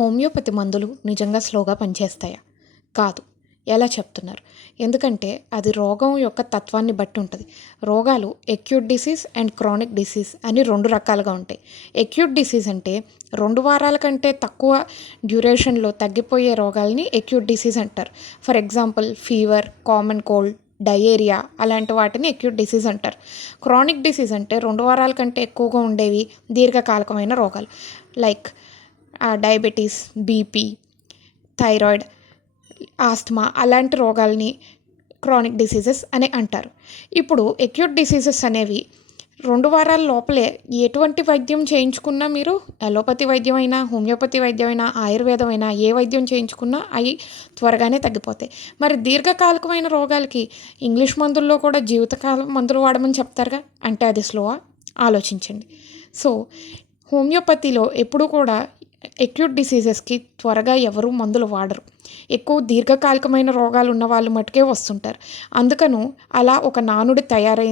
Homeopathy మందులు నిజంగా స్లోగా పనిచేస్తాయా? కాదు. ఎలా చెప్తున్నారు? ఎందుకంటే అది రోగం యొక్క తత్వాన్ని బట్టి ఉంటుంది. రోగాలు acute disease and chronic disease అని 2 రకాలుగా ఉంటాయి. ఎక్యూట్ డిసీజ్ అంటే 2 వారాల కంటే తక్కువ డ్యూరేషన్‌లో తగ్గిపోయే రోగాల్ని ఎక్యూట్ డిసీజ్ అంటారు. For example fever, common cold, diarrhoea అలాంటి వాటిని ఎక్యూట్ డిసీజ్ అంటారు. క్రానిక్ డిసీజ్ అంటే 2 వారాల కంటే ఎక్కువగా ఉండేవి దీర్ఘకాలికమైన రోగాలు. Like diabetes, BP, thyroid, asthma అలాంటి రోగాల్ని క్రానిక్ డిసీజెస్ అని అంటారు. ఇప్పుడు ఎక్యూట్ డిసీజెస్ అనేవి 2 వారాల లోపలే ఎటువంటి వైద్యం చేయించుకున్నా మీరు అలోపతి వైద్యం అయినా, హోమియోపతి వైద్యం అయినా, ఆయుర్వేదం అయినా ఏ వైద్యం చేయించుకున్నా అయి త్వరగానే తగ్గిపోతాయి. మరి దీర్ఘకాలికమైన రోగాలకి ఇంగ్లీష్ మందుల్లో కూడా జీవితకాలం మందులు వాడమని చెప్తారుగా. అంటే అది స్లోవా? ఆలోచించండి. సో, హోమియోపతిలో ఎప్పుడూ కూడా ఎక్యూట్ డిసీజెస్కి త్వరగా ఎవరు మందులు వాడరు. ఎక్కువ దీర్ఘకాలికమైన రోగాలు ఉన్న వాళ్ళు మటుకే వస్తుంటారు. అందుకను అలా ఒక నానుడి తయారైంది.